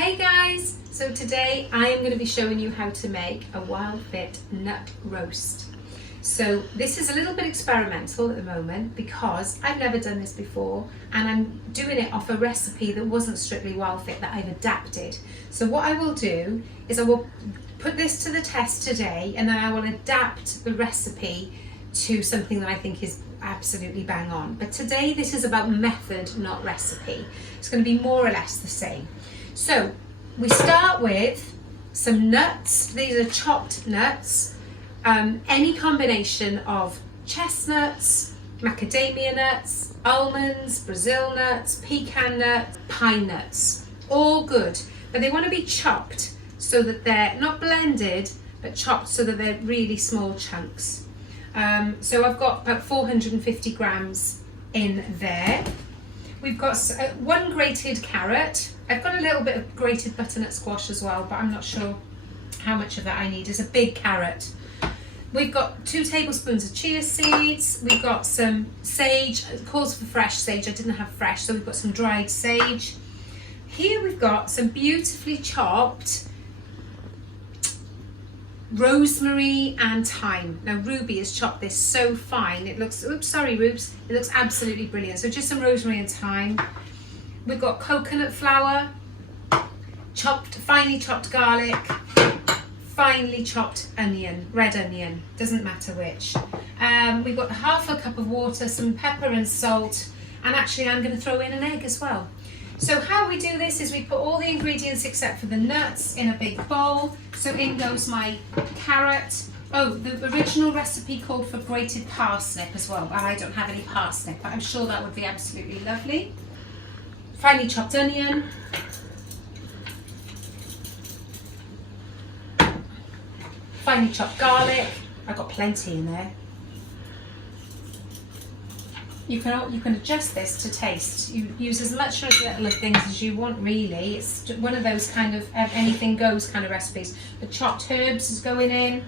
Hey guys! So today I am going to be showing you how to make a Wild Fit nut roast. So this is a little bit experimental at the moment because I've never done this before and I'm doing it off a recipe that wasn't strictly Wild Fit that I've adapted. So what I will do is I will put this to the test today and then I will adapt the recipe to something that I think is absolutely bang on. But today this is about method, not recipe. It's going to be more or less the same. So we start with some nuts. These are chopped nuts. Any combination of chestnuts, macadamia nuts, almonds, Brazil nuts, pecan nuts, pine nuts, all good. But they want to be chopped so that they're not blended, but chopped so that they're really small chunks. So I've got about 450 grams in there. We've got one grated carrot. I've got a little bit of grated butternut squash as well, but I'm not sure how much of that I need. It's a big carrot. We've got 2 tablespoons of chia seeds. We've got some sage. It calls for fresh sage. I didn't have fresh, so we've got some dried sage. Here we've got some beautifully chopped rosemary and thyme. Now Ruby has chopped this so fine. It looks, oops, sorry Rubes. It looks absolutely brilliant. So just some rosemary and thyme. We've got coconut flour, finely chopped garlic, finely chopped onion, red onion, doesn't matter which. We've got half a cup of water, some pepper and salt, and actually I'm going to throw in an egg as well. So how we do this is we put all the ingredients except for the nuts in a big bowl. So in goes my carrot. Oh, the original recipe called for grated parsnip as well, and I don't have any parsnip, but I'm sure that would be absolutely lovely. Finely chopped onion. Finely chopped garlic. I've got plenty in there. You can adjust this to taste. You use as much or as little of things as you want, really. It's one of those kind of anything goes kind of recipes. The chopped herbs is going in.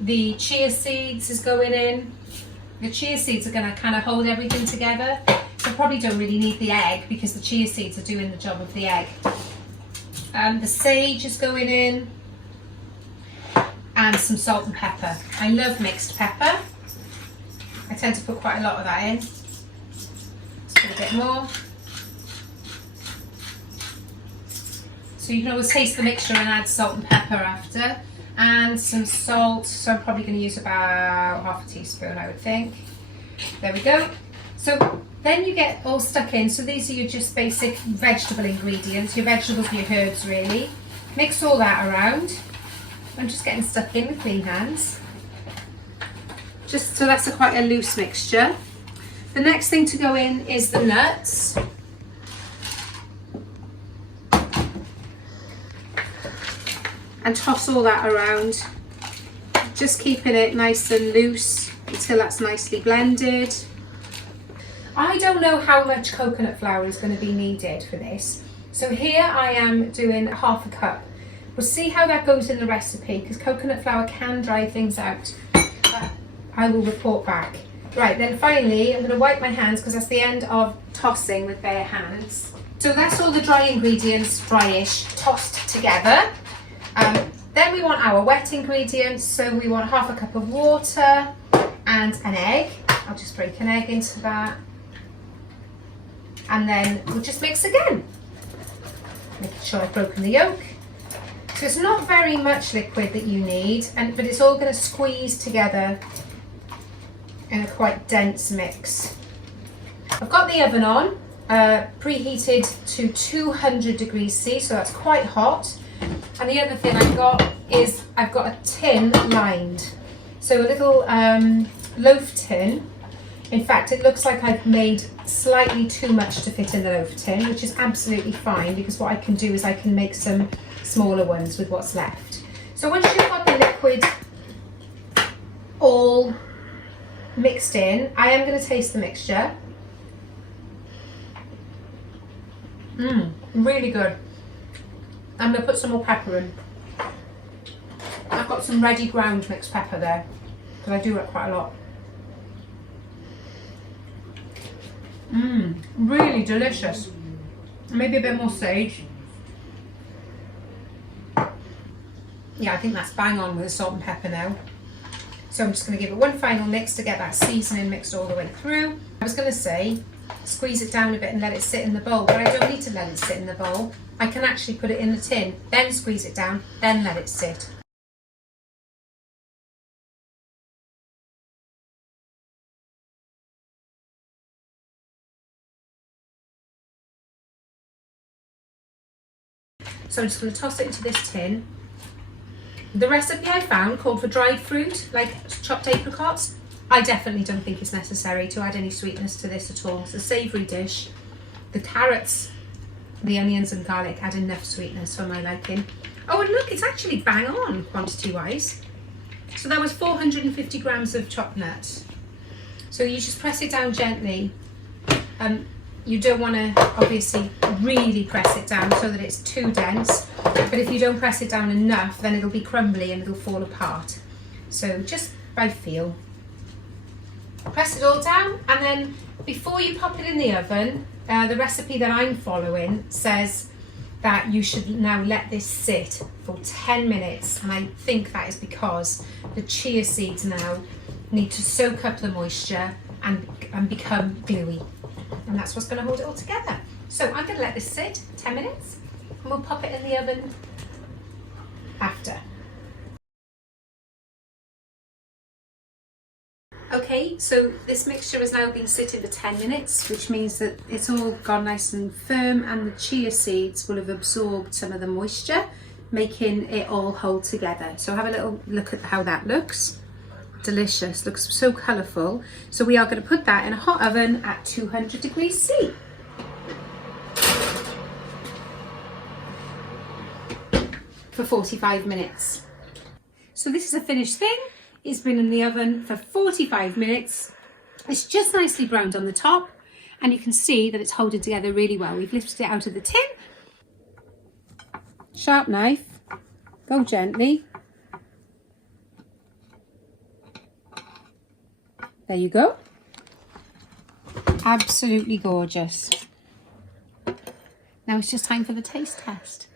The chia seeds is going in. The chia seeds are going to kind of hold everything together. So I probably don't really need the egg because the chia seeds are doing the job of the egg. The sage is going in. And some salt and pepper. I love mixed pepper. I tend to put quite a lot of that in. Let's put a bit more. So you can always taste the mixture and add salt and pepper after. And some salt, so I'm probably going to use about half a teaspoon, I would think. There we go. So then you get all stuck in. So these are your just basic vegetable ingredients, your vegetables, your herbs really. Mix all that around. I'm just getting stuck in with clean hands. Just so that's quite a loose mixture. The next thing to go in is the nuts. And toss all that around. Just keeping it nice and loose until that's nicely blended. I don't know how much coconut flour is going to be needed for this. So here I am doing half a cup. We'll see how that goes in the recipe because coconut flour can dry things out. I will report back. Right, then finally I'm going to wipe my hands because that's the end of tossing with bare hands. So that's all the dry ingredients, dryish, tossed together. Then we want our wet ingredients. So we want half a cup of water and an egg. I'll just break an egg into that. And then we'll just mix again. Making sure I've broken the yolk. So it's not very much liquid that you need, but it's all going to squeeze together in a quite dense mix. I've got the oven on, preheated to 200 degrees C, so that's quite hot. And the other thing I've got is I've got a tin lined. So a little loaf tin. In fact, it looks like I've made slightly too much to fit in the loaf tin, which is absolutely fine because what I can do is I can make some smaller ones with what's left. So once you've got the liquid all mixed in, I am going to taste the mixture. Really good. I'm going to put some more pepper in. I've got some ready ground mixed pepper there because I do it quite a lot. Really delicious. Maybe a bit more sage. Yeah, I think that's bang on with the salt and pepper now. So I'm just going to give it one final mix to get that seasoning mixed all the way through. I was going to say, squeeze it down a bit and let it sit in the bowl, but I don't need to let it sit in the bowl. I can actually put it in the tin, then squeeze it down, then let it sit. So I'm just going to toss it into this tin. The recipe I found called for dried fruit, like chopped apricots. I definitely don't think it's necessary to add any sweetness to this at all. It's a savoury dish. The carrots, the onions and garlic add enough sweetness for my liking. Oh, and look, it's actually bang on quantity-wise. So that was 450 grams of chopped nuts. So you just press it down gently. You don't want to obviously really press it down so that it's too dense, but if you don't press it down enough, then it'll be crumbly and it'll fall apart. So just by feel. Press it all down, and then before you pop it in the oven, the recipe that I'm following says that you should now let this sit for 10 minutes, and I think that is because the chia seeds now need to soak up the moisture and become gluey. And that's what's going to hold it all together. So I'm going to let this sit 10 minutes and we'll pop it in the oven after. Okay, so this mixture has now been sitting for 10 minutes, which means that it's all gone nice and firm, and the chia seeds will have absorbed some of the moisture, making it all hold together. So have a little look at how that looks. Delicious, looks so colourful. So we are going to put that in a hot oven at 200 degrees C. For 45 minutes. So this is a finished thing. It's been in the oven for 45 minutes. It's just nicely browned on the top, and you can see that it's holding together really well. We've lifted it out of the tin. Sharp knife, go gently. There you go. Absolutely gorgeous. Now it's just time for the taste test.